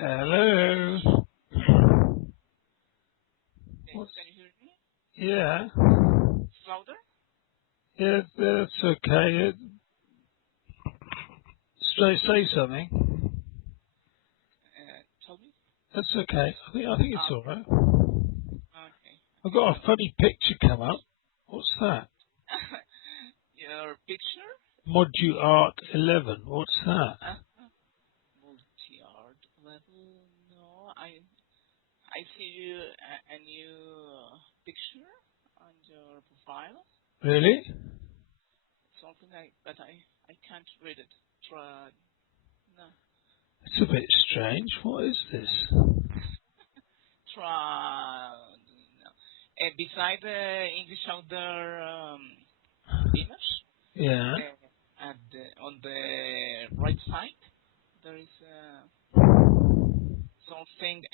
Hello. Can you hear me? Yeah. Louder? Yeah, that's okay. Say something. Tell me. That's okay. I think it's all right. Okay. I've Okay. got a So, funny picture come up. What's that? your picture? Moduart 11. What's that? Multi-art level? No, I see you a new picture on your profile. Really? Something like, but I can't read it. Try. No. It's a bit strange. What is this? Try. No. Beside the English outdoor image, Yeah. on the right side, there is something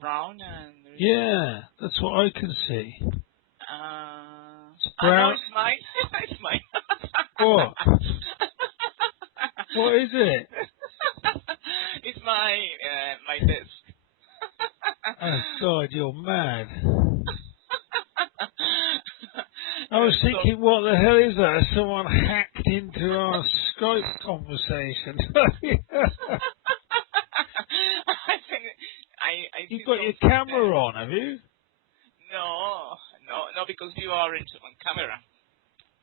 brown and there is Yeah, that's what I can see. It's no, brown. it's mine. It's mine. What? What is it? It's my desk. Oh God, you're mad. I was thinking, what the hell is that? Someone hacked into our Skype conversation. I think I You've see got your something. camera on, have you? No, because you aren't on camera.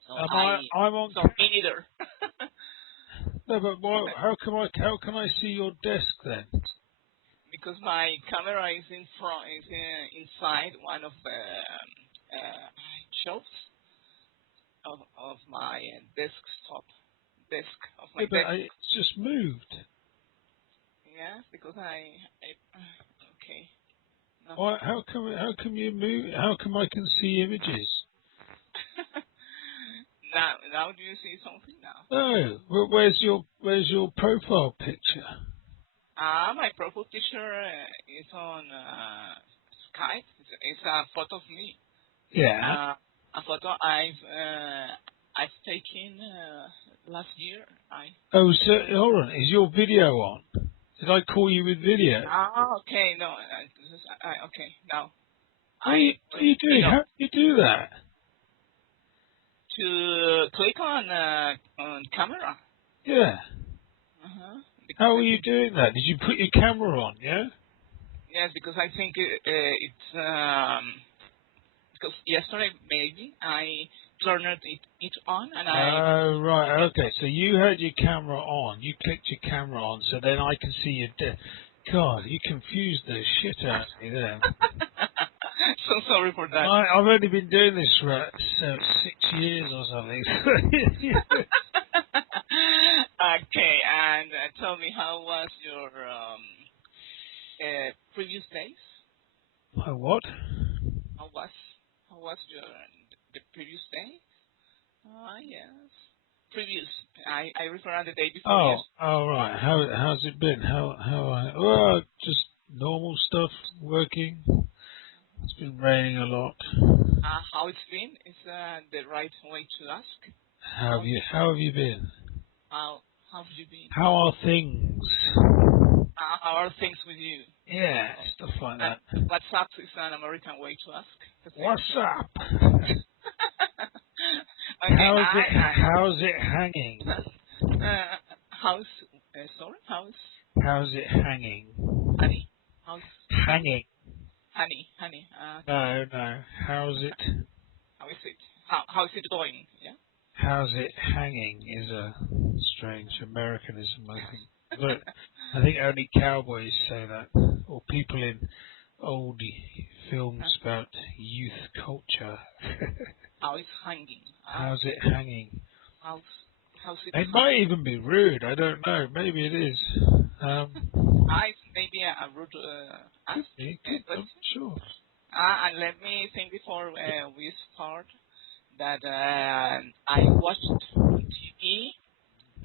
So I'm on. so me neither. No, but why? How can I see your desk then? Because my camera is in front, is inside one of the shelves of my desk of my Yeah, but desk. it's just moved. Yeah, because okay. No. Why? How come? How come you move? How come I can see images? now do you see something now? No. Well, where's your profile picture? My profile picture is on Skype. It's a photo of me. Yeah. A photo I've taken last year. Oh, so hold on. Is your video on? Did I call you with video? Okay, no, okay, now What are you doing? How do you do that? to click on camera. Yeah. Because How I are you think doing that? Did you put your camera on? Yeah. yes, because I think it's because yesterday maybe I turned it on and I Oh, right. Okay. So you had your camera on. You clicked your camera on, so then I can see your. God, you confused the shit out of me there. so sorry for that. I've only been doing this for 6 years or something. Okay, and tell me how was your previous days? My what? How was your the previous day? Yes. Previous. I refer on the day before Oh, yesterday. oh, right. How's it been? Well, just normal stuff, working. It's been raining a lot. How it's been is the right way to ask. How have you been? How have you been? How are things? How are things with you? Yeah, stuff like And that. WhatsApp is an American way to ask the same What's thing. up? Okay, How's it hanging? how's sorry, How's it hanging? honey? How's Hanging. honey? No. How's it? How is it? How is it going? Yeah. How's it hanging is a strange Americanism, I think. But I think only cowboys say that, or people in old films about youth culture. How is hanging? How's it hanging? How's how's it It might hanging? even be rude. I don't know. Maybe it is. Maybe a rude ask I'm question. sure. And let me think before we start that I watched on TV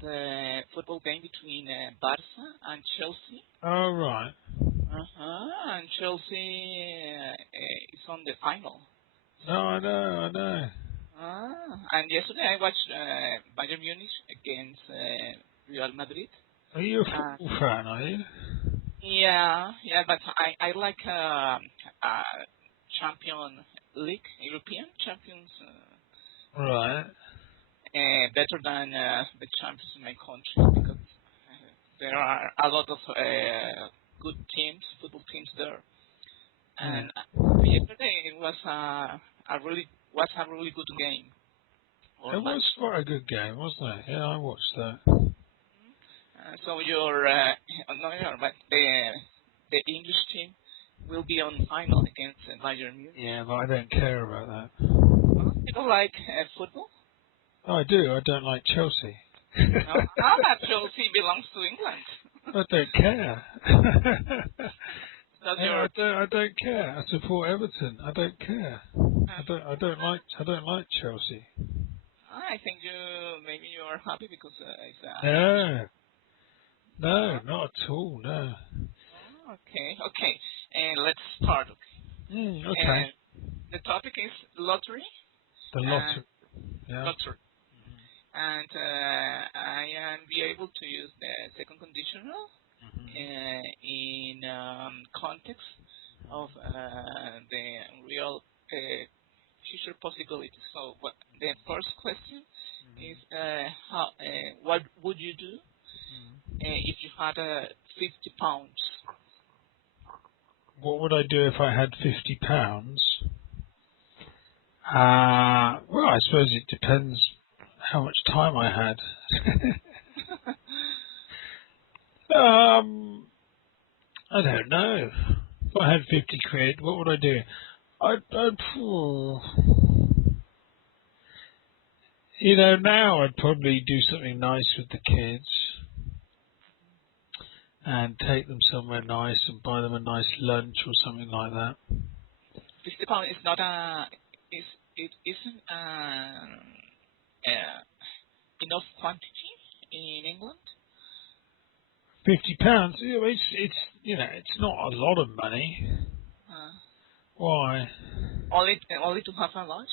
the football game between Barca and Chelsea. All right. And Chelsea is on the final. No, I know. And yesterday I watched Bayern Munich against Real Madrid. Are you a football fan, are you? Yeah, yeah, but I like Champion League, European Champions, Right. better than the champions in my country because there are a lot of good teams, football teams there. Yeah. And yesterday it was a really good game or It match. was quite a good game, wasn't it? Yeah, I watched that. So your no, no, but the English team will be on final against Bayern Munich. Yeah, but I don't care about that. Well, you don't like football? Oh, I do. I don't like Chelsea. No, how that Chelsea belongs to England? I don't care. Does Yeah, your I don't care. I support Everton. I don't care. I don't like Chelsea. I think maybe you are happy because it's English. No, no, Uh, not at all. No. okay, okay, and let's start. Okay. And the topic is lottery The and lottery. Yeah. lottery. And I am be able to use the second conditional in context of the real future possibilities. So the first question is what would you do if you had 50 pounds? What would I do if I had £50? Well, I suppose it depends how much time I had. I don't know. If I had 50 quid, what would I do? Now I'd probably do something nice with the kids and take them somewhere nice and buy them a nice lunch or something like that. 50 pounds is not is it isn't enough quantity in England. £50, it's not a lot of money. Uh, Why? only to have a lunch.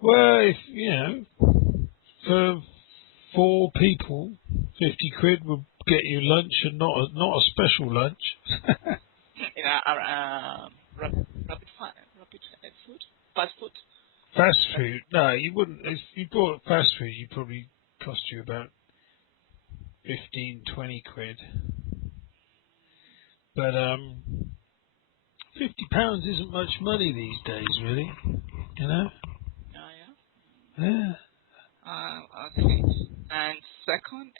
Well, if for 4 people, 50 quid would get you lunch and not a special lunch. In rapid food, fast food. Fast food? No, you wouldn't. If you bought fast food, you'd probably cost you about 15, 20 quid. But £50 isn't much money these days, really. You know? Yeah. Yeah. Okay. And second,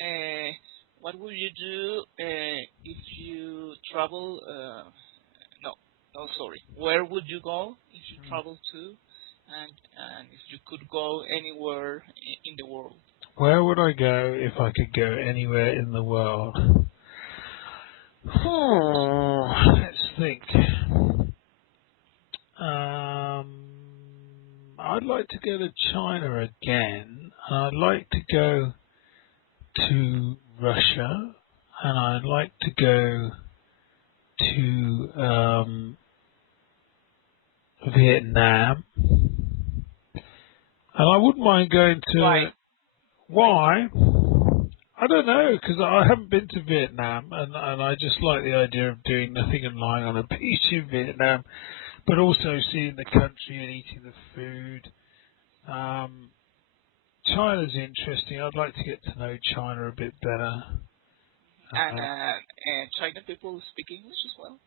what would you do if you travel? No, no, sorry. Where would you go if you travel to? And if you could go anywhere in the world? Where would I go if I could go anywhere in the world? Let's think. I'd like to go to China again, and I'd like to go to Russia, and I'd like to go to Vietnam, and I wouldn't mind going Why? to. Why? I don't know, because I haven't been to Vietnam, and I just like the idea of doing nothing and lying on a beach in Vietnam, but also seeing the country and eating the food. China's interesting. I'd like to get to know China a bit better. And China people speak English as well.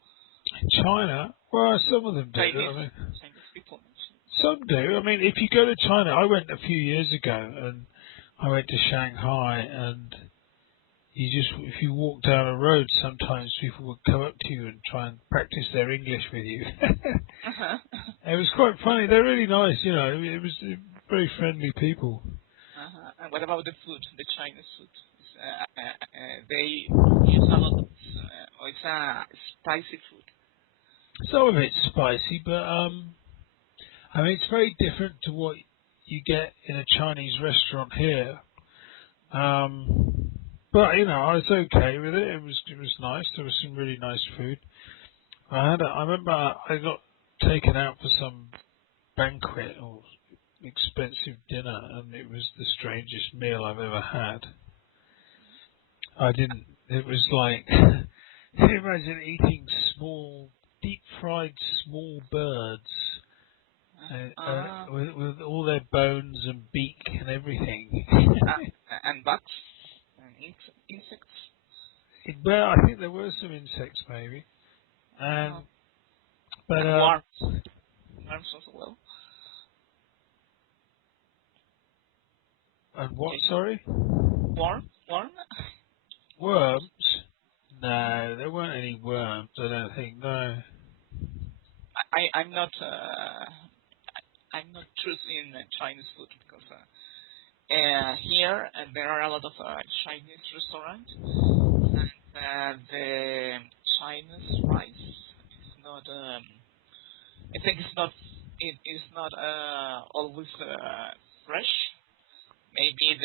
China, well, some of them do. Chinese people. Some do. I mean, if you go to China, I went a few years ago, and I went to Shanghai, and if you walk down a road, sometimes people would come up to you and try and practice their English with you. It was quite funny. They're really nice, It was very friendly people. And what about the food, the Chinese food? They use a lot of, it's a spicy food. Some of it's spicy, but I mean, it's very different to what you get in a Chinese restaurant here. But I was okay with it. It was nice. There was some really nice food. I remember I got taken out for some banquet or expensive dinner, and it was the strangest meal I've ever had. It was like Can you imagine eating deep fried small birds with all their bones and beak and everything? And bugs and insects. Well, I think there were some insects maybe, but And worms as well. And what? Okay. Sorry? Worm? Worms? No, there weren't any worms. I don't think. No. I'm not truthful in Chinese food because here there are a lot of Chinese restaurants, and the Chinese rice is not. I think it is not always fresh. Maybe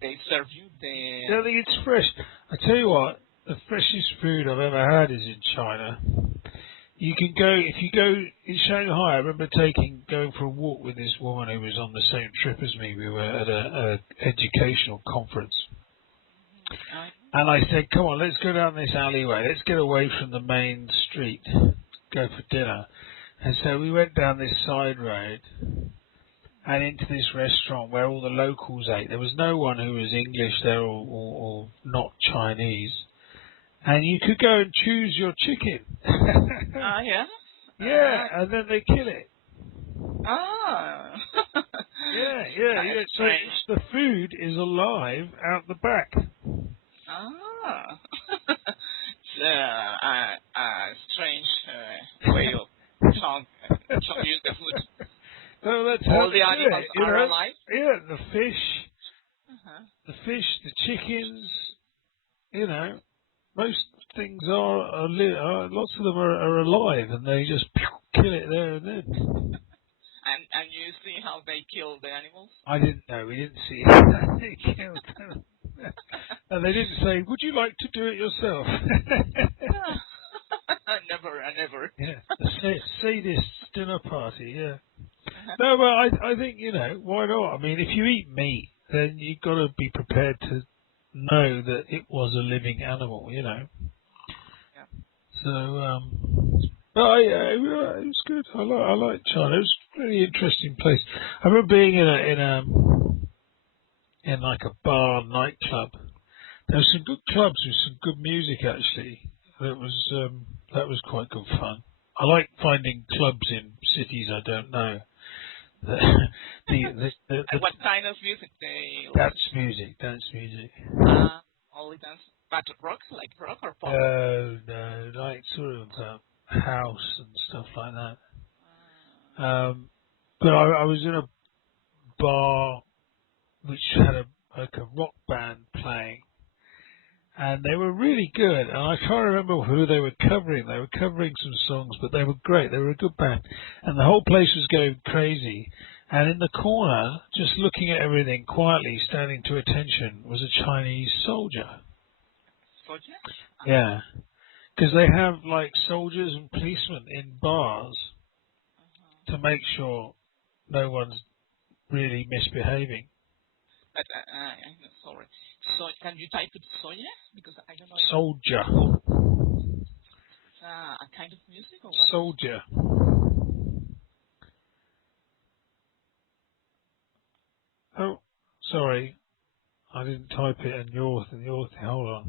they serve you the. I don't think it's fresh. I tell you what, the freshest food I've ever had is in China. You can go, if you go in Shanghai, I remember going for a walk with this woman who was on the same trip as me. We were at a educational conference. And I said, come on, let's go down this alleyway. Let's get away from the main street. Go for dinner. And so we went down this side road and into this restaurant where all the locals ate. There was no one who was English there or not Chinese. And you could go and choose your chicken. Yeah? Yeah, and then they kill it. Yeah. So the food is alive out the back. It's a strange way of use the food. So that's all the animals are alive? Yeah, the fish, the chickens, most things are lots of them are alive, and they just kill it there and then. And you see how they kill the animals? I didn't know. We didn't see how they killed them. And they didn't say, would you like to do it yourself? Never. Yeah, a sadist dinner party, yeah. No, but I think, why not? I mean, if you eat meat, then you've got to be prepared to know that it was a living animal, Yeah. So, but it was good. I like China. It was a really interesting place. I remember being in like a bar nightclub. There were some good clubs with some good music actually. That was quite good fun. I like finding clubs in cities I don't know. And what kind of music they Dance music. Only dance, but rock or pop? No, like sort of house and stuff like that. But I was in a bar which had a rock band playing, and they were really good. And I can't remember who they were covering. They were covering some songs, but they were great. They were a good band, and the whole place was going crazy. And in the corner, just looking at everything quietly, standing to attention, was a Chinese soldier. Soldier? Yeah, because they have like soldiers and policemen in bars to make sure no one's really misbehaving. But I'm sorry. So can you type it soya? Because I don't know. Soldier. It's a kind of music or what? Soldier. Oh, sorry. I didn't type it in your thing. Hold on.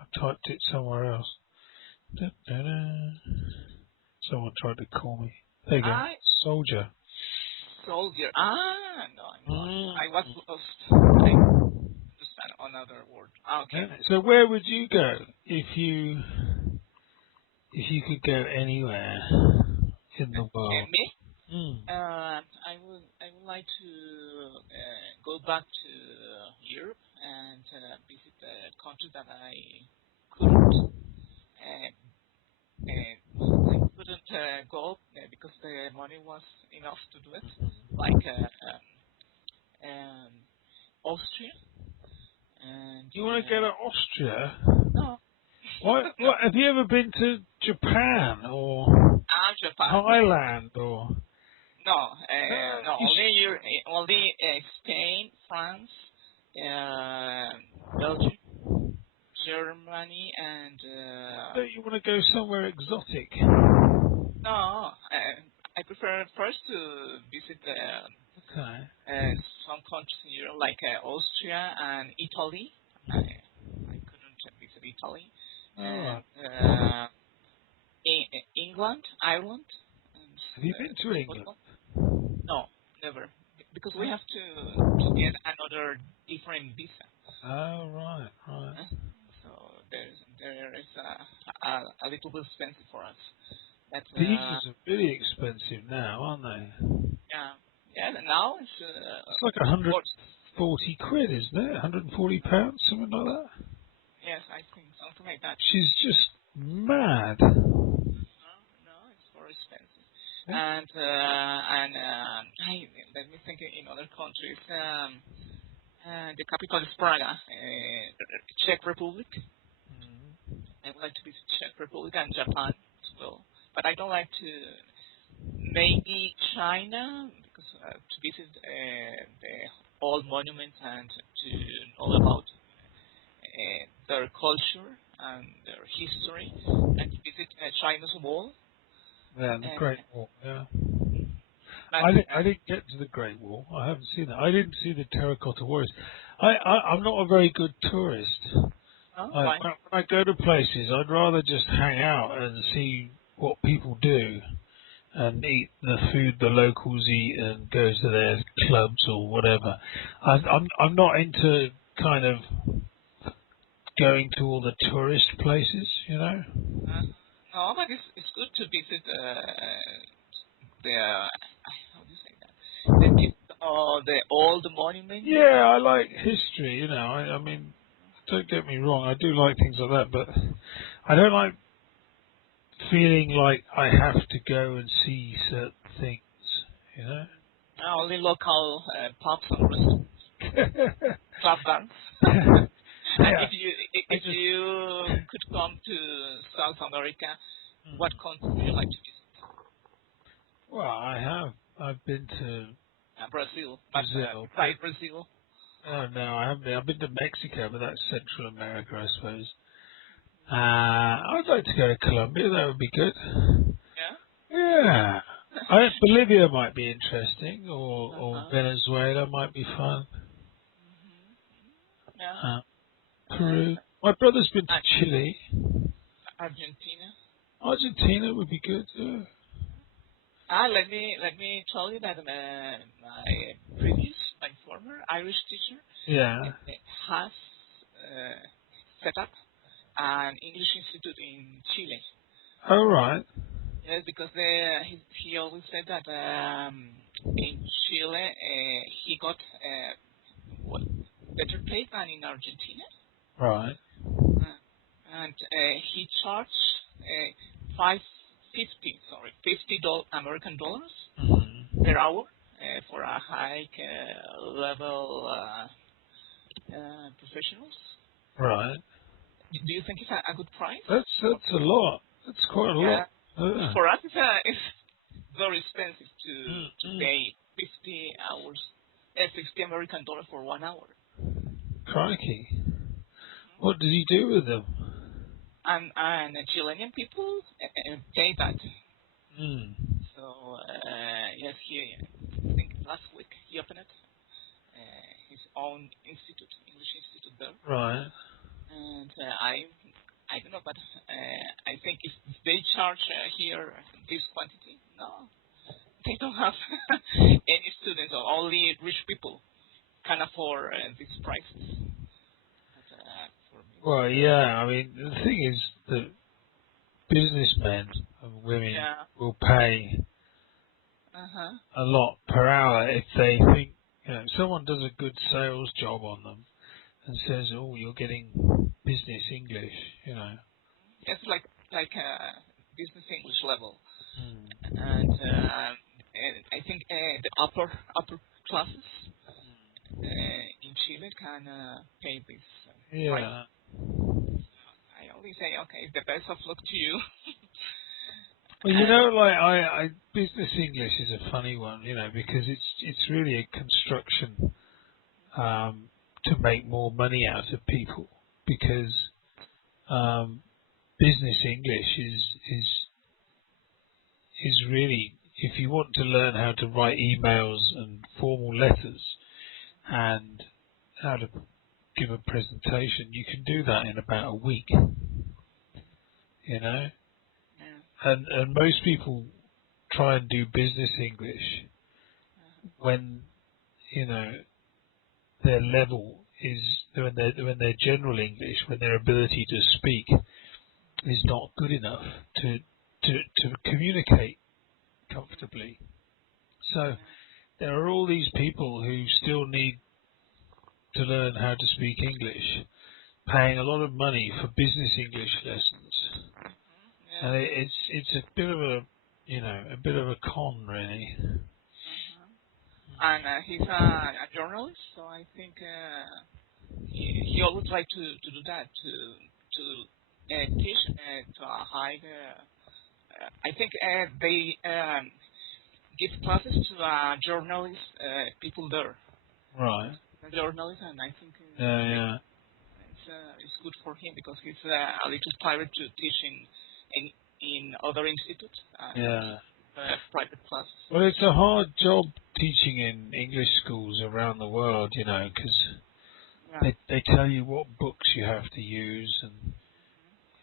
I typed it somewhere else. Someone tried to call me. There you go. Soldier. Soldier. No, I'm not. I was lost. I understand another word. Okay. So where would you go if you could go anywhere in the world? Me? I would like to go back to Europe and visit the country that I couldn't. I couldn't go because the money was enough to do it, like Austria. And you want to go to Austria? No. What have you ever been to Japan or Japan. Thailand or? No, only Spain, France, Belgium, Germany. money and Don't you want to go somewhere exotic? no, I prefer first to visit Okay. some countries in Europe like Austria and Italy. I couldn't visit Italy. All right. And England, Ireland. And, Have you been to England? Scotland. No, never. Because we Oh, have to get another different visa. right, right. So there is a little bit expensive for us. But Visas are really expensive now, aren't they? yeah. Now it's It's like of course. 140 quid, isn't it? 140 pounds, something like that. Yes, I think something like that. She's just mad. No, it's more expensive. Yeah. And let me think in other countries. The capital is Praga, Czech Republic. I would like to visit Czech Republic and Japan as well. But I don't like to maybe China because to visit the old monuments and to know about their culture and their history and to visit China's wall. Yeah, the Great Wall, yeah. But, I didn't get to the Great Wall. I haven't seen that. I didn't see the Terracotta Warriors. I'm not a very good tourist. why? When I go to places, I'd rather just hang out and see what people do and eat the food the locals eat and go to their clubs or whatever. I'm not into kind of going to all the tourist places, you know. No, but it's good to visit the how do you say that? The old monuments. Yeah, I like history, you know. I mean, don't get me wrong, I do like things like that, but I don't like feeling like I have to go and see certain things, you know. Only local pubs and restaurants, club dance. And Yeah, if you could come to South America, what country would you like to visit? well, I've been to Brazil. Brazil. Right, Brazil. Oh no, I haven't been. I've been to Mexico, but that's Central America, I suppose. I'd like to go to Colombia. That would be good. Yeah. Yeah. Bolivia might be interesting, or Venezuela might be fun. Yeah. Peru. My brother's been to Chile. Argentina. Argentina would be good. Yeah. Let me tell you that my former Irish teacher Yeah. has set up an English institute in Chile. Oh right. Yes, because he always said that in Chile he got better paid than in Argentina. Right. And he charged $50 American dollars per hour for a high level professionals. Right. Do you think it's a good price? That's a lot. That's quite a lot. For us, it's very expensive to pay 50 American dollars for 1 hour. Crikey. What did he do with them? And the Chilean people pay that. So yes, I think last week he opened his own institute, English institute there. Right. And I don't know, but I think if they charge here this quantity, no, they don't have any students, or only rich people can afford these prices. But, for me, Well, yeah. I mean, the thing is that businessmen and women will pay a lot per hour if they think, you know, someone does a good sales job on them and says, "Oh, you're getting business English," you know. it's like business English level, and I think the upper classes in Chile can pay this price. Yeah. I only say, okay, the best of luck to you. Well, you know, like I business English is a funny one, you know, because it's really a construction to make more money out of people, because business English is really, if you want to learn how to write emails and formal letters and how to give a presentation, you can do that in about a week, you know. Yeah. And most people try and do business English when, you know, their level is, when their general English, when their ability to speak is not good enough to communicate comfortably. So there are all these people who still need to learn how to speak English, paying a lot of money for business English lessons, Yeah. and it's a bit of a, you know, a bit of a con, really. And he's a journalist, so I think he always try to do that, to teach to a high. I think they give classes to journalist people there. Right. Journalist, and I think Yeah. it's good for him because he's a little tired to teach in other institutes. Yeah. Private classes. Well, it's a hard job teaching in English schools around the world, you know, because they tell you what books you have to use, and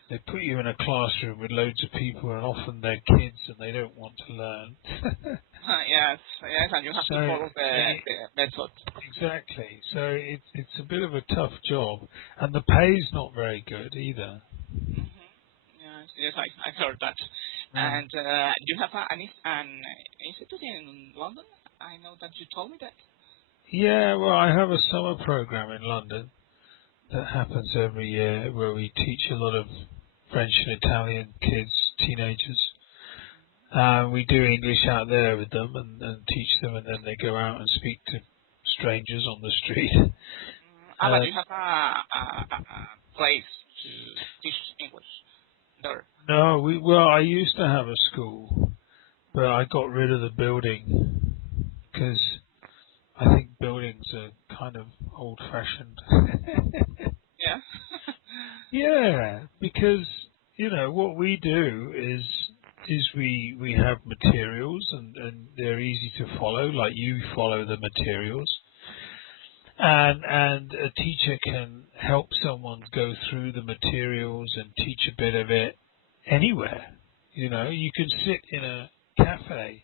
they put you in a classroom with loads of people, and often they're kids and they don't want to learn. Yes, and you have to follow the method. Exactly. So it's a bit of a tough job, and the pay's not very good either. Yes, I heard that. And you have an institute in London? I know that you told me that. Yeah, well, I have a summer program in London that happens every year where we teach a lot of French and Italian kids, teenagers. We do English out there with them and teach them, and then they go out and speak to strangers on the street. But you have a place to teach English there. No, well, I used to have a school, but I got rid of the building because I think buildings are kind of old-fashioned. Yeah. Yeah, because, you know, what we do is we have materials, and they're easy to follow, like you follow the materials. And a teacher can help someone go through the materials and teach a bit of it anywhere. You know, you can sit in a cafe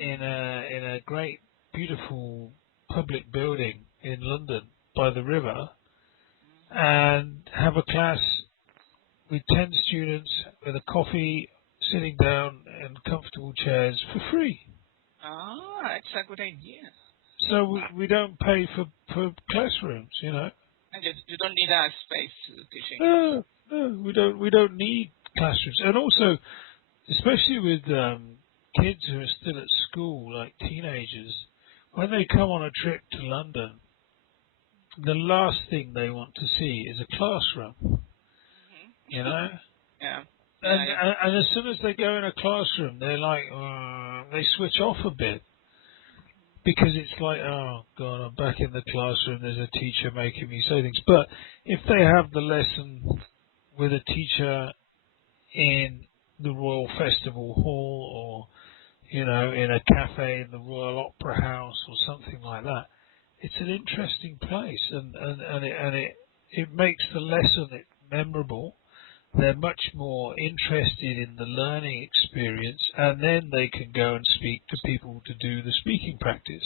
in a great, beautiful public building in London by the river and have a class with 10 students with a coffee, sitting down in comfortable chairs for free. That's a good idea. So we don't pay for classrooms, you know. And you don't need a space to teach English. No, we don't need classrooms. And also, especially with kids who are still at school, like teenagers, when they come on a trip to London, the last thing they want to see is a classroom, you know. Yeah. And as soon as they go in a classroom, they're like, they switch off a bit. Because it's like, oh God, I'm back in the classroom, there's a teacher making me say things. But if they have the lesson with a teacher in the Royal Festival Hall, or, you know, in a cafe in the Royal Opera House or something like that, it's an interesting place, and it makes the lesson memorable. They're much more interested in the learning experience, and then they can go and speak to people to do the speaking practice.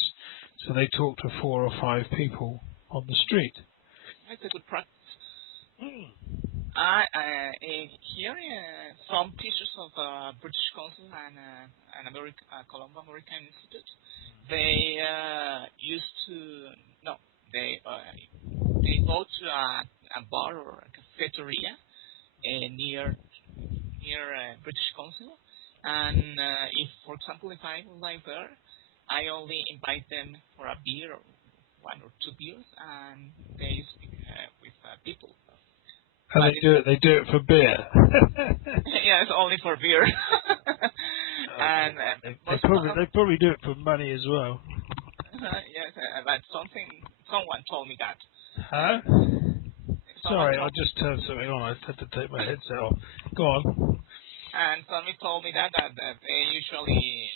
So they talk to 4 or 5 people on the street. That's a good practice. Here, some teachers of British Council and Colombo American Institute, they used to they go to a bar or a cafeteria near British Council, and if, for example, if I would like there, I only invite them for a beer, or 1 or 2 beers, and they speak with people. And they do it for beer. Yeah, it's only for beer. And they probably do it for money as well. Yes, but someone told me that. Huh? someone Sorry, I told, just turned something on. I had to take my headset off. Go on. and someone told me that they usually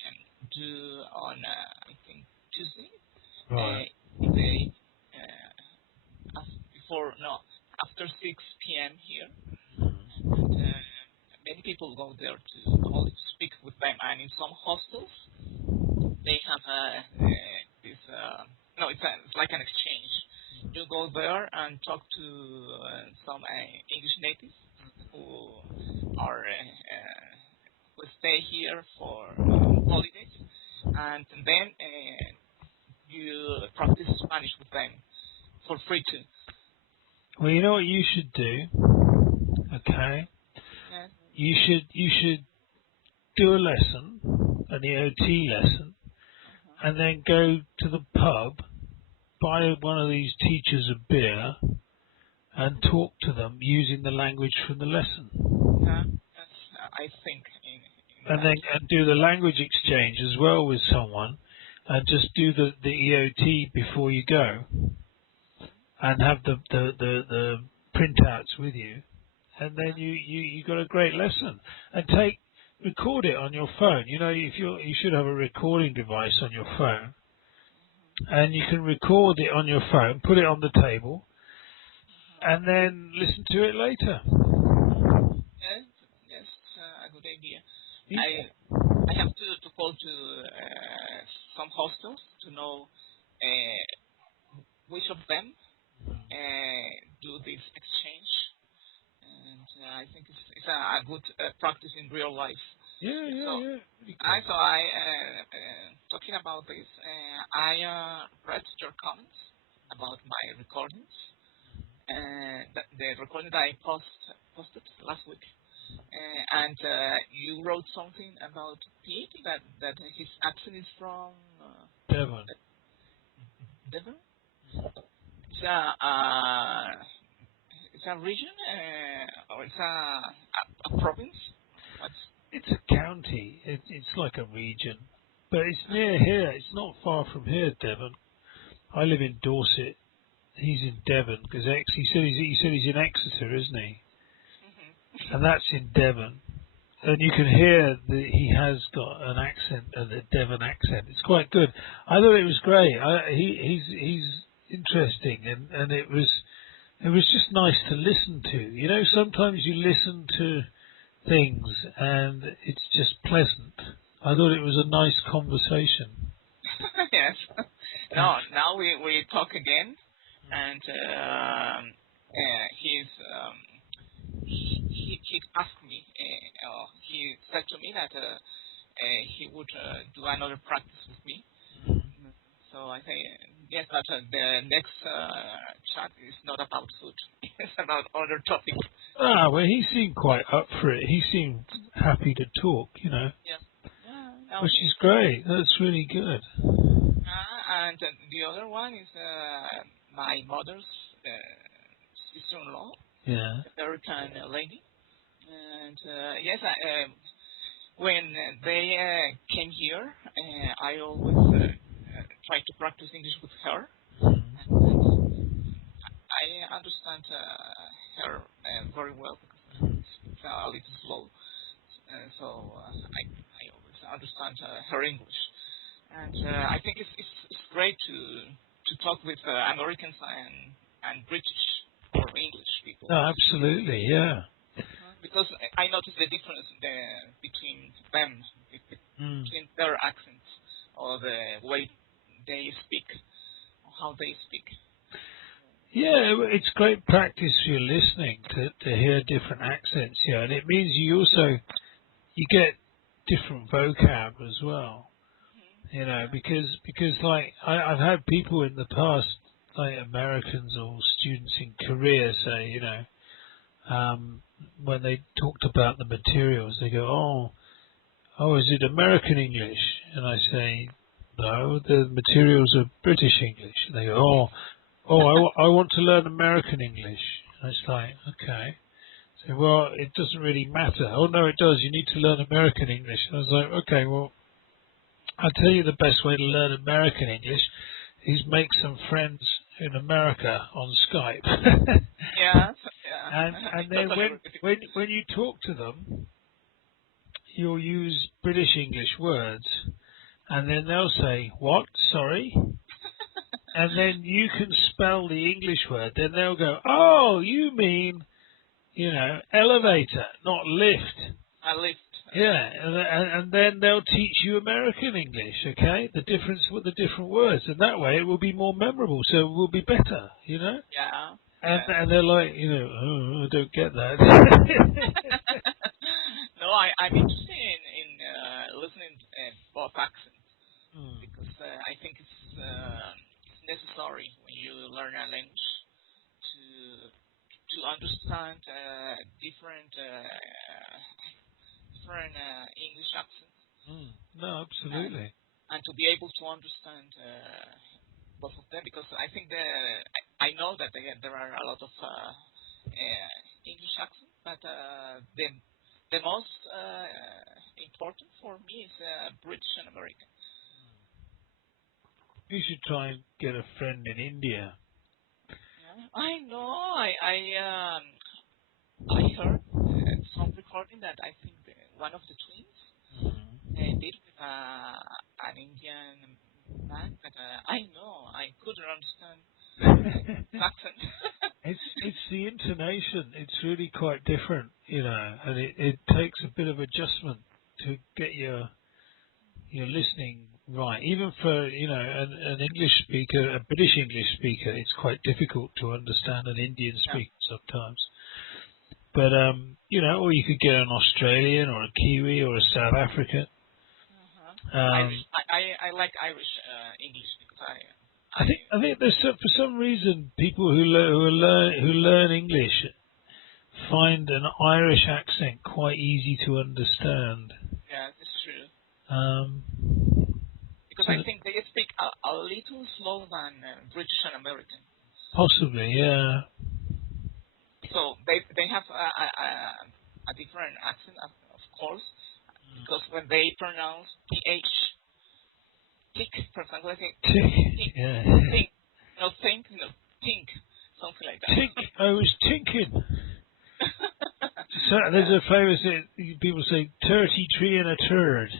do on I think Tuesday. Right. They before no after 6 p.m. here, and many people go there to only to speak with them. And in some hostels, they have this no, it's like an exchange. You go there and talk to some English natives who are who stay here for holidays, and then you practice Spanish with them for free too. Well, you know what you should do? Okay. Yes. You should do a lesson, an EOT lesson, and then go to the pub, buy one of these teachers a beer, and talk to them using the language from the lesson. That's, I think in And that. then and do the language exchange as well with someone, and just do the EOT before you go, and have the printouts with you, and then you got a great lesson. And record it on your phone. You know, you should have a recording device on your phone, and you can record it on your phone, put it on the table, and then listen to it later. Yes, yes, a good idea. I have to call to some hostels to know which of them do this exchange, and I think it's a good practice in real life. Yeah. Talking about this, I read your comments about my recordings, and the recording that I posted last week. And you wrote something about Pete, that his accent is from Devon. Devon. It's a region, or it's a province. What's It's a county. It's like a region, but it's near here. It's not far from here, Devon. I live in Dorset. He's in Devon because he said he's in Exeter, isn't he? And that's in Devon. And you can hear that he has got an accent, a Devon accent. It's quite good. I thought it was great. He's interesting, and it was just nice to listen to. You know, sometimes you listen to things and it's just pleasant. I thought it was a nice conversation. Yes. No, now we talk again, and he asked me, he said to me that he would do another practice with me. So I say, yes, but the next chat is not about food. It's about other topics. Well, he seemed quite up for it. He seemed happy to talk, you know. Yeah. Which is great. That's really good. And the other one is my mother's sister-in-law, American lady. And yes, when they came here, I always try to practice English with her. And I understand her very well because it's a little slow. So I always understand her English. And I think it's great to talk with Americans and British or English people. No, absolutely, yeah. Because I noticed the difference between them, between their accents or the way they speak, or how they speak. Yeah, it's great practice for your listening to hear different accents, yeah, and it means you get different vocab as well, you know, because like I've had people in the past, like Americans or students in Korea, say, you know, when they talked about the materials, they go, oh, is it American English? And I say, no, the materials are British English. And they go, I want to learn American English. And it's like, okay. So, well, it doesn't really matter. Oh, no, it does. You need to learn American English. And I was like, okay, well, I'll tell you the best way to learn American English is make some friends in America on Skype. Yeah. And Yeah. I then totally agree with you. when you talk to them, you'll use British English words, and then they'll say, "What? Sorry?" And then you can spell the English word. Then they'll go, "Oh, you mean, elevator, not lift." I lived. Yeah, and then they'll teach you American English, okay? The difference with the different words, and that way it will be more memorable, so it will be better, Yeah. And they're like, oh, I don't get that. No, I'm interested in listening both accents Hmm. because I think it's necessary when you learn a language to understand different English accents No, and absolutely. and to be able to understand both of them because I think I know that there are a lot of English accents, but the most important for me is British and American. You should try and get a friend in India. Yeah. I know. I heard some recording that I think one of the twins did with an Indian man, but I know I couldn't understand the accent. It's the intonation. It's really quite different, and it takes a bit of adjustment to get your listening right. Even for an English speaker, a British English speaker, it's quite difficult to understand an Indian Yeah. speaker sometimes. But or you could get an Australian or a Kiwi or a South African. Irish. I like Irish English because I think there's for some reason people who learn English find an Irish accent quite easy to understand. yeah, it's true. Um, Because so I think they speak a little slower than British and American. possibly, yeah. So they have a different accent, of course, because when they pronounce th, tick, for example, I think think, Yeah. think, something like Tink. that. I was tinking. So there's a famous people say 33 and a turd.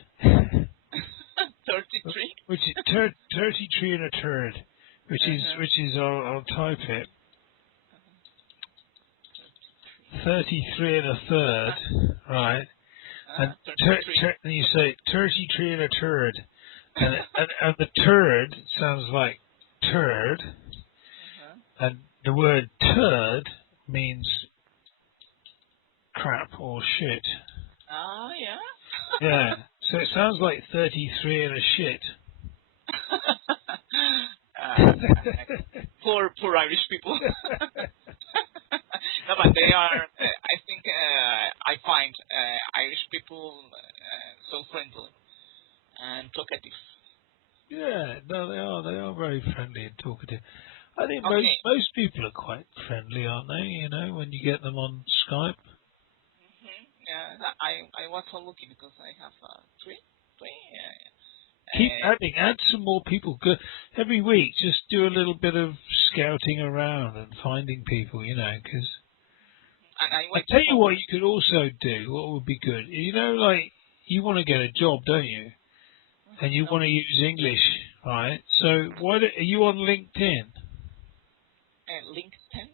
33. Which is 33 and a turd. Which is I'll type it. 33 and a third, right? And 33. and you say 33 and a turd, and the turd sounds like turd, and the word turd means crap or shit. Ah, yeah. Yeah, so it sounds like 33 and a shit. Poor Irish people. No, but they are. I think I find Irish people so friendly and talkative. Yeah, no, they are very friendly and talkative. I think Okay. most people are quite friendly, aren't they? When you get them on Skype. Yeah, I was so lucky because I have three. Keep Uh, add some more people. Go, every week, just do a little bit of scouting around and finding people, because and I I went to tell you what focus. you could also do, what would be good. Like you want to get a job, don't you? And you No, want to use English, right? So are you on LinkedIn? LinkedIn.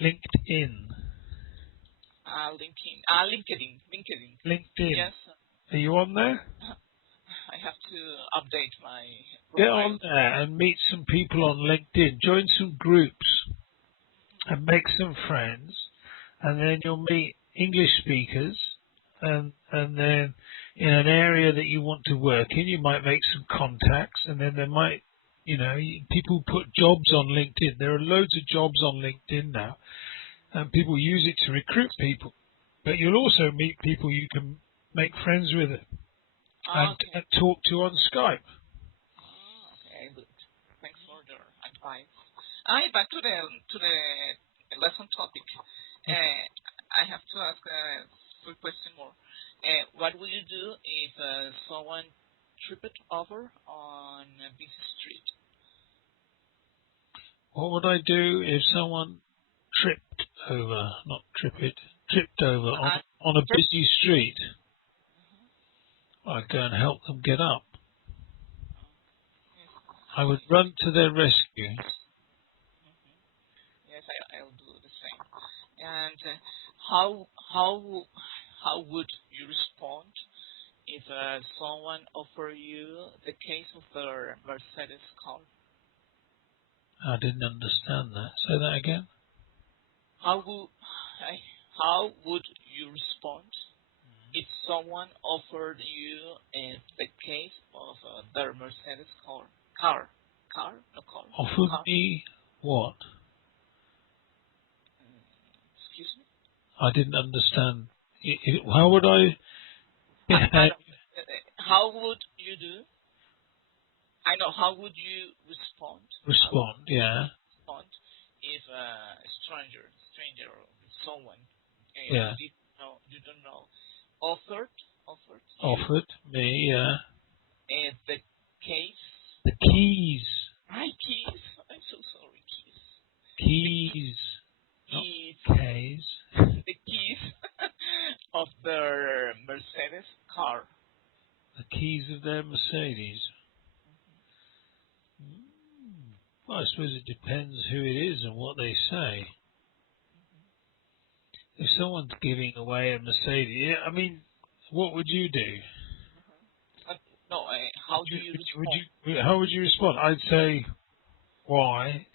LinkedIn. LinkedIn. LinkedIn. Yes, Are you on there? I have to update my Get profile. on there and meet some people on LinkedIn. Join some groups and make some friends, and then you'll meet English speakers, and then in an area that you want to work in, you might make some contacts, and then there might, people put jobs on LinkedIn. There are loads of jobs on LinkedIn now, and people use it to recruit people. But you'll also meet people you can make friends with Ah, okay. and talk to on Skype. Okay, good. Thanks for your advice. Back to the lesson topic. I have to ask a quick question more. What will you do if someone tripped over on a busy street? What would I do if someone tripped over, not tripped over on a First, busy street? I'd go and help them get up. yes, I would run to their rescue. yes, I'll do the same. And how would you respond if someone offer you the case of their Mercedes car? I didn't understand that. Say that again. How would how would you respond if someone offered you the case of their Mercedes Offered car? me what? Excuse me. I didn't understand. How would I I behave? know. How would you do? I know. How would you respond? How would Respond, yeah. respond if a stranger, or someone Yeah. you don't know, offered you Offered me, yeah. the case, The keys. my keys. I'm so sorry, keys. The Keys. Not keys, K's. the keys of their Mercedes car. The keys of their Mercedes. Well, I suppose it depends who it is and what they say. If someone's giving away a Mercedes, yeah, I mean, what would you do? No, how do you respond? How would you respond? I'd say, why?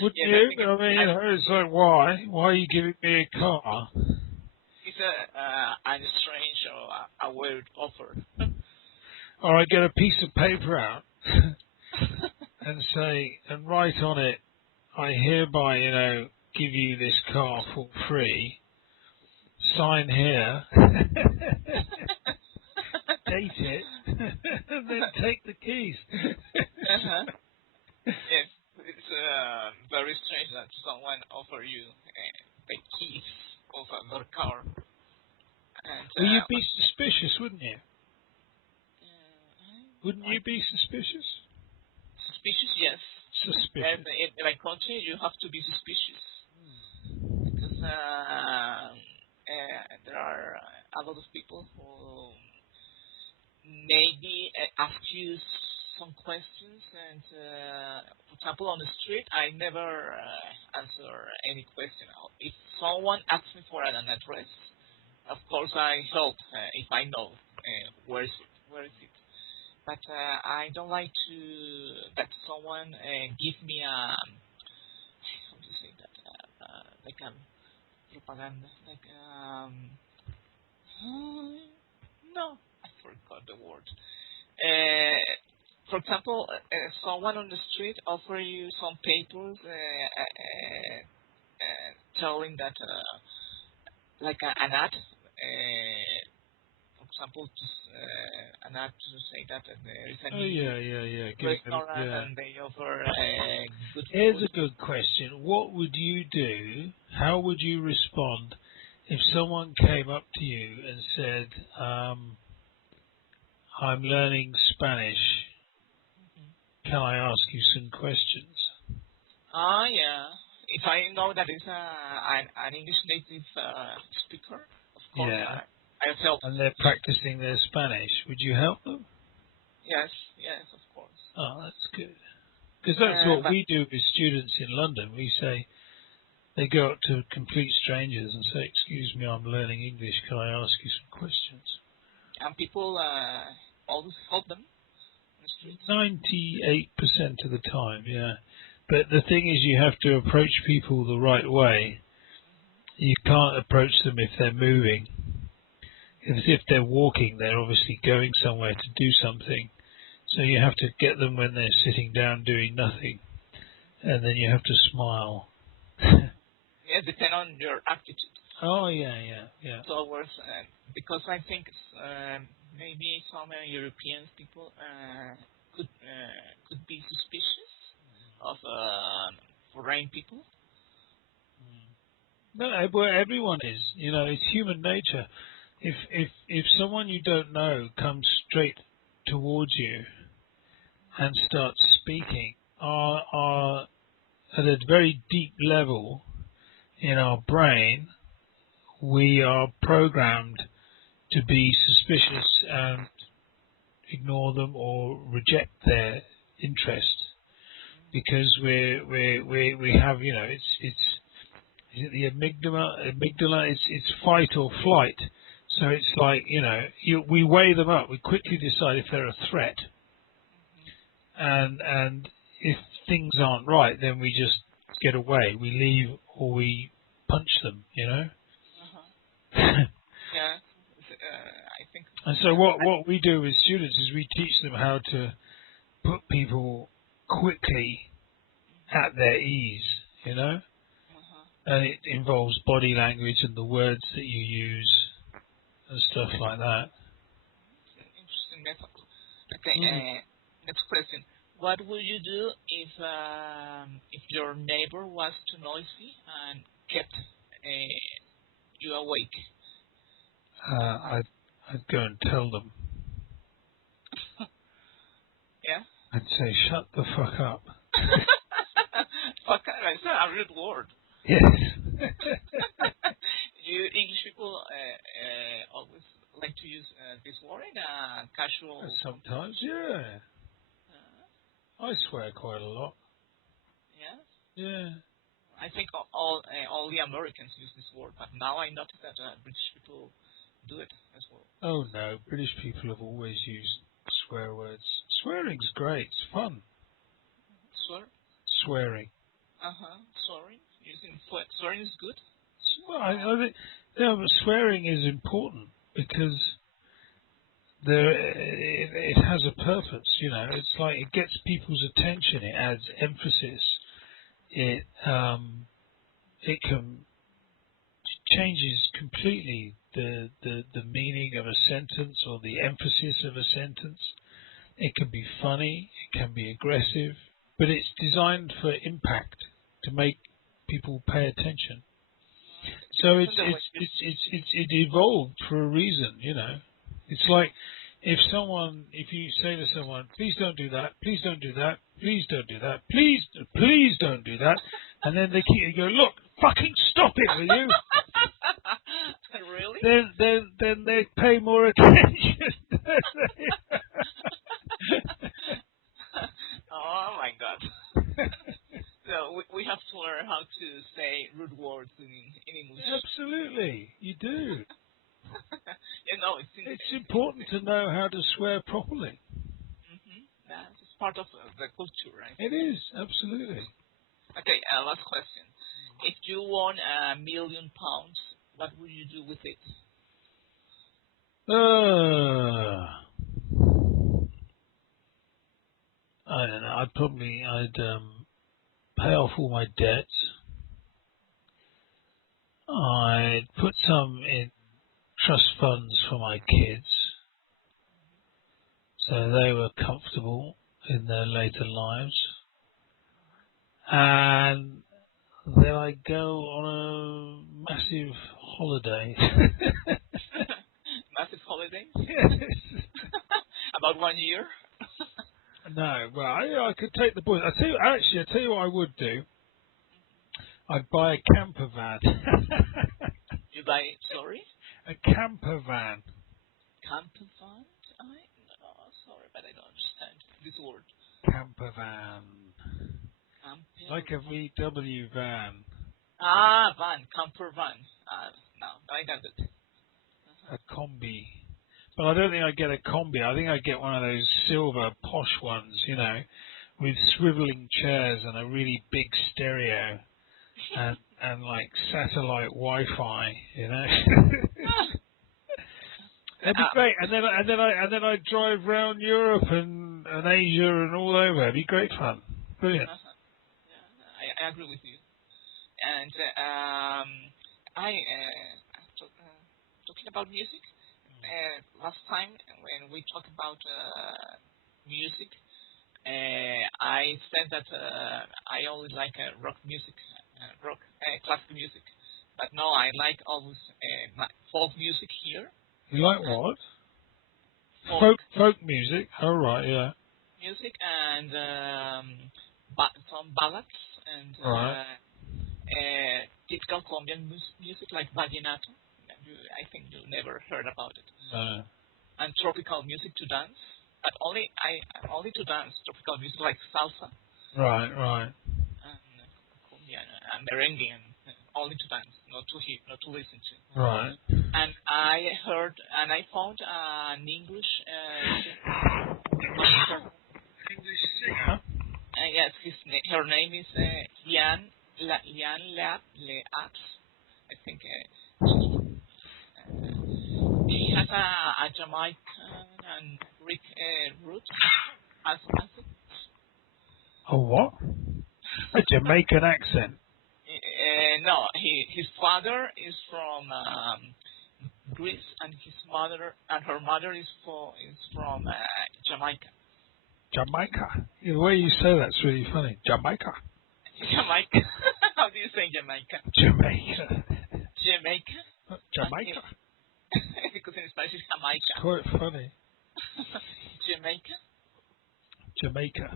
Wouldn't Yes, I you? think I mean, it's like, why? Why are you giving me a car? it's a strange or a weird offer. Or I get a piece of paper out and say, and write on it, I hereby, give you this car for free. Sign here. Date it. And then take the keys. Uh-huh. Yes, it's very strange that someone offer you the keys of their car. And Well, you'd be suspicious, wouldn't you? Wouldn't you be suspicious? suspicious, yes. And Suspicious. in my country, you have to be suspicious because there are a lot of people who maybe ask you some questions, and for example, on the street, I never answer any question. If someone asks me for an address, of course I help if I know where is it. But I don't like to that someone give me a how do you say that like a propaganda, like no, I forgot the word. For example, someone on the street offer you some papers, telling that like an ad. For example, an ad to say that there is a Oh, new yeah. restaurant Yeah. and they offer good Here's food. a good question. What would you do? How would you respond if someone came up to you and said, I'm learning Spanish. Can I ask you some questions? Yeah. If I know that it's an English native speaker, of course Yeah. I help. And they're practicing their Spanish. Would you help them? Yes, of course. Oh, that's good. Because that's what But we do with students in London. We say, they go up to complete strangers and say, excuse me, I'm learning English. Can I ask you some questions? and people always help them on the street. 98% of the time, yeah. But the thing is, you have to approach people the right way. You can't approach them if they're moving. If they're walking, they're obviously going somewhere to do something. So you have to get them when they're sitting down doing nothing. And then you have to smile. Yeah, depend on your attitude Oh, yeah. towards because I think maybe some European people could be suspicious of foreign people. No, well, everyone is. It's human nature. If someone you don't know comes straight towards you and starts speaking, are at a very deep level in our brain, we are programmed to be suspicious and ignore them or reject their interest because we have, you know, it's is it the amygdala, it's fight or flight. So it's like, you know, we weigh them up. We quickly decide if they're a threat, and if things aren't right, then we just get away. We leave or we punch them, you know. Yeah, I think. And so what we do with students is we teach them how to put people quickly at their ease, you know. And it involves body language and the words that you use and stuff like that. Interesting method. Okay, next question. What would you do if your neighbor was too noisy and kept you awake? I'd go and tell them. Yeah? I'd say, shut the fuck up. Fuck, that's a rude word. Yes. You English people always like to use this word in a casual. Sometimes, yeah. I swear quite a lot. Yes. Yeah. I think all the Americans use this word, but now I notice that British people do it as well. Oh no, British people have always used swear words. Swearing's great. It's fun. Swear. Swearing. Swearing. Using swearing is good. Well, I think, yeah, but swearing is important because it has a purpose. You know, it's like it gets people's attention. It adds emphasis. It can changes completely the meaning of a sentence or the emphasis of a sentence. It can be funny. It can be aggressive, but it's designed for impact to make people pay attention. So it evolved for a reason, you know. It's like if you say to someone, please don't do that, please don't do that, please don't do that, please don't do that, and then they keep go, look, fucking stop it, will you? Really? Then they pay more attention. Oh my god. So we have to learn how to say rude words in English. Absolutely, you do. You know, it's important to know how to swear properly. Yeah, it's part of the culture, right? It is, absolutely. Okay, last question. If you won £1 million, what would you do with it? I don't know. I'd pay off all my debts. I'd put some in trust funds for my kids, so they were comfortable in their later lives. And then I'd go on a massive holiday. Massive holiday? Yes. About 1 year? No, well, I could take the boys. I tell you what I would do. I'd buy a camper van. You buy, sorry? A camper van. Camper van? Sorry, but I don't understand this word. Camper van. Camper Like a VW van. Van. Camper van. No, I got it. A combi. But I don't think I'd get a combi. I think I'd get one of those silver posh ones, you know, with swiveling chairs and a really big stereo and like satellite Wi-Fi, you know. That'd be great. And then I'd drive around Europe and Asia and all over. It'd be great fun. Brilliant. Yeah, I agree with you. And talking about music. Last time when we talked about music, I said that I only like rock music, classical music. But no, I like always folk music here. You like what? Folk music. Oh right, yeah. Music and some ballads and Right. typical Colombian music like vallenato. I think you never heard about it. And tropical music to dance, but only to dance tropical music like salsa. Right. Right. And merengue, and only to dance, not to hear, not to listen to. Right. And I heard, and I found an English English singer. yes, her name is Liane Leaps. I think she has a Jamaican and Greek roots as A what? A Jamaican accent. no, his father is from Greece, and her mother is from Jamaica. Jamaica. The way you say that's really funny. Jamaica. Jamaica. How do you say Jamaica? Jamaica. Jamaica. Jamaica. Because in Spanish it's Jamaica. It's quite funny. Jamaica. Jamaica.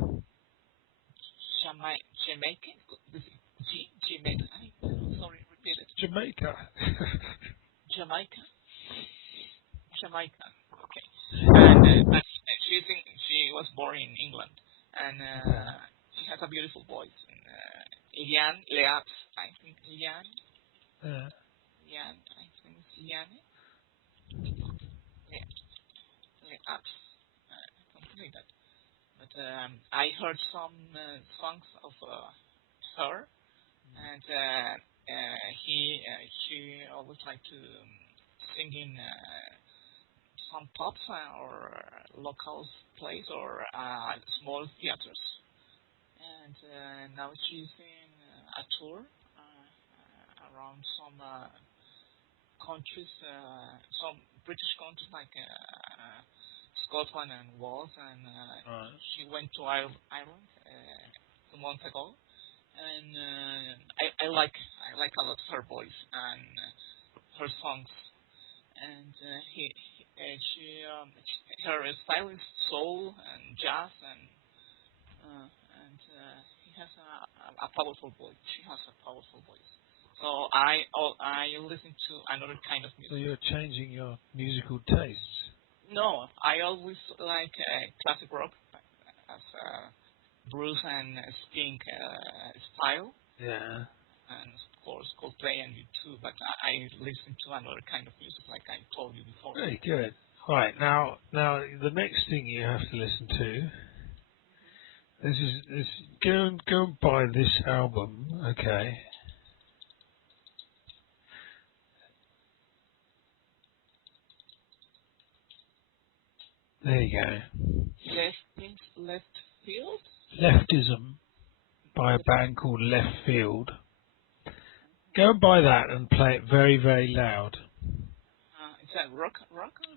Jamaica. Jamaica. Sorry, repeat it. Jamaica. Jamaica. Jamaica. Okay. And but she was born in England, and she has a beautiful voice. And Liane Leaps, I think Liane. Liane, I think it's Liane. Leaps, something like that. But I heard some songs of her, and she always liked to sing in some pubs or local plays or small theaters. And now she's in a tour around some countries, some British countries like Scotland and Wales, and she went to Ireland 2 months ago. And I like a lot her voice and her songs, and her style is soul and jazz, and he has a powerful voice. She has a powerful voice. So I listen to another kind of music. So you're changing your musical tastes? No, I always like classic rock as Bruce and Sting style. Yeah. And of course Coldplay and U2, but I listen to another kind of music, like I told you before. Very good. Right, now the next thing you have to listen to. This go and buy this album, okay? There you go. Left Field? Leftism by a band called Left Field. Go and buy that and play it very, very loud. Is that rock?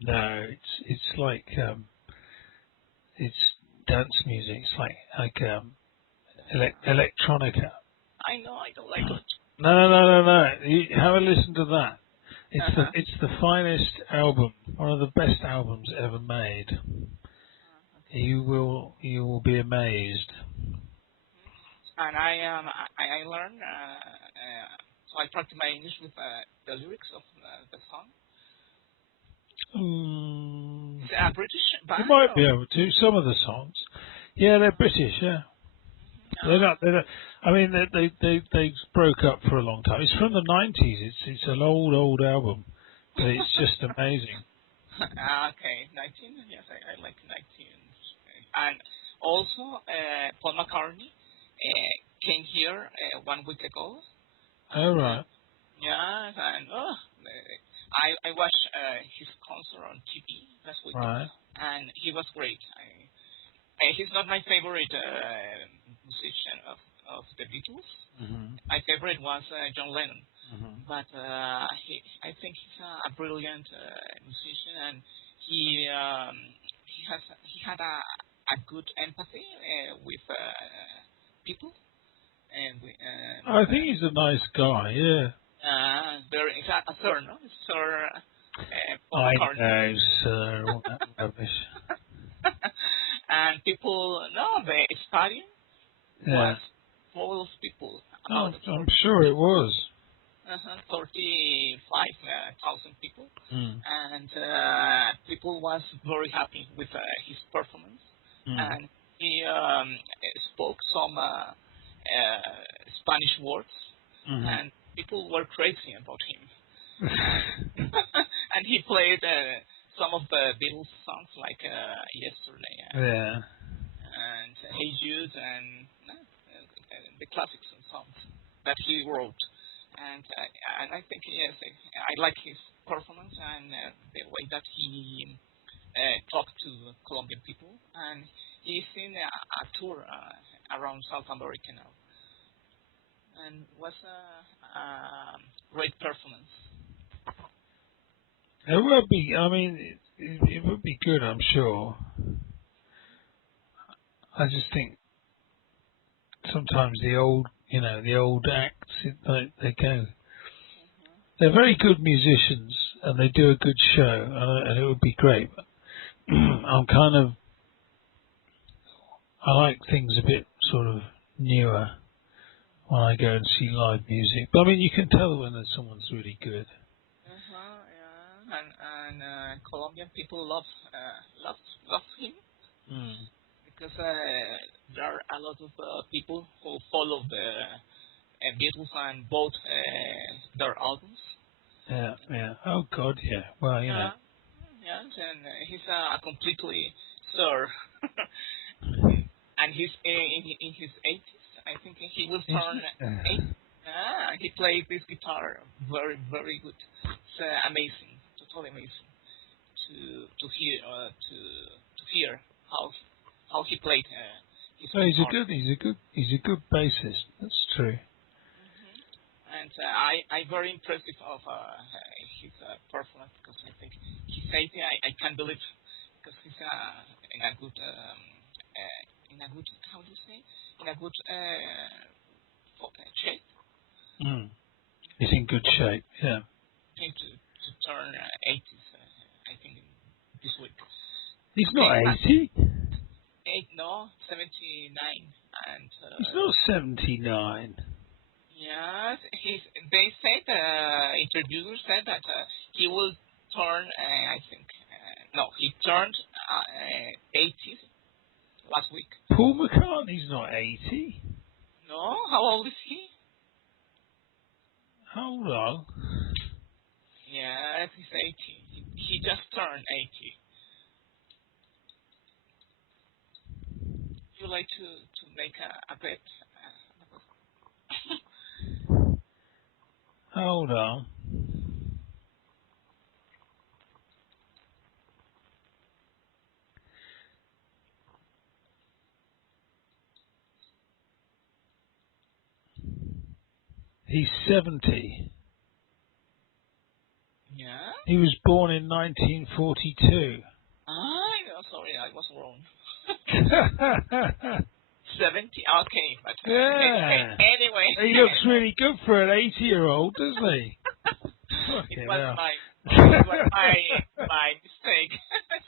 No, it's like it's dance music. It's like electronica. I know, I don't like it. No. You have a listen to that. It's the finest album, one of the best albums ever made. Okay. You will be amazed. And I learned, so I practice my English with the lyrics of the song. Is it a British band? You might be able to. Some of the songs. Yeah, they're British, yeah. They're not. I mean, they broke up for a long time. It's from the 90s. It's an old album, but it's just amazing. Okay, 19. Yes, I like 19. And also, Paul McCartney came here 1 week ago. Oh right. Yeah, and I watched his concert on TV last week, Right. and he was great. He's not my favorite musician of the Beatles. Mm-hmm. My favorite was John Lennon, but I think he's a brilliant musician, and he had a good empathy with people, and I think he's a nice guy. Yeah. It's a Sir, no? Sir Paul I McCartney. know, sir. All that rubbish. And people know the stadium. Yeah. was full of people, Oh, about I'm sure it was. 35,000 people, Mm. and people was very happy with his performance, Mm. and he spoke some Spanish words, Mm-hmm. and people were crazy about him. And he played some of the Beatles songs like Yesterday Yeah. and Hey Jude and the classics and songs that he wrote. And I think, yes, I like his performance and the way that he talked to Colombian people. And he's in a tour around South America now. And was a great performance. It would be. I mean, it would be good. I'm sure. I just think sometimes the old acts, they go. They're very good musicians and they do a good show, and it would be great. But I like things a bit sort of newer when I go and see live music. But I mean, you can tell when someone's really good. Yeah. And Colombian people love him Mm. because there are a lot of people who follow the Beatles and bought their albums. Yeah. Oh God, yeah. Well, you know. Yes, and he's a completely sir, and he's in his 80s. I think he will turn 80. He played this guitar very, very good. It's amazing, totally amazing to hear how he played his So guitar. he's a good bassist. That's true. And I very impressive of his performance because I think he's 80. I can't believe because he's in a good how do you say, in a good shape. Mm. He's in good shape. Yeah. I think to turn 80s. I think this week. He's Okay, not 80. 79, and He's not 79. yes, they said interviewers said that he will turn. I think no, he turned 80 last week. Paul McCartney's not 80. No, how old is he? Hold on. Yes, he's 80. He just turned 80. You like to make a bet? Hold on. He's 70. Yeah. He was born in 1942. No, sorry, I was wrong. 70. Okay, but Yeah. anyway. He looks really good for an 80-year-old, doesn't he? It was my mistake.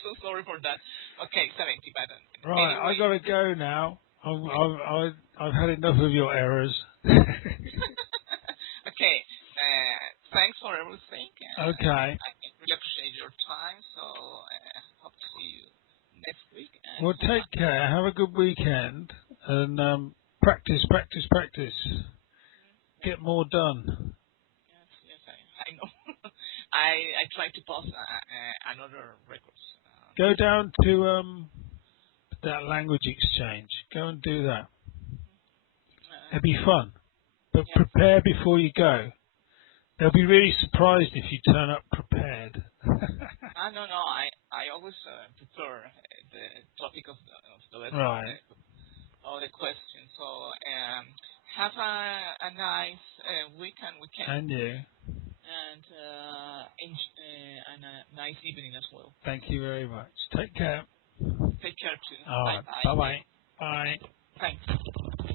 So sorry for that. Okay, 70, but Right, anyway. I gotta go now. I've had enough of your errors. Okay, thanks for everything. Okay. I really appreciate your time. So hope to see you next week. Well, take care. Have a good weekend, and practice. Get more done. Yes, I know. I try to post another records. Go down to that language exchange. Go and do that. It'll be fun. But prepare before you go. They'll be really surprised if you turn up prepared. No. I always prefer the topic of the lesson, Right. or the question. So have a nice weekend, And you. and a nice evening as well. Thank you very much. Take care. Take care too. All right. Bye. Bye-bye. Bye. Thanks.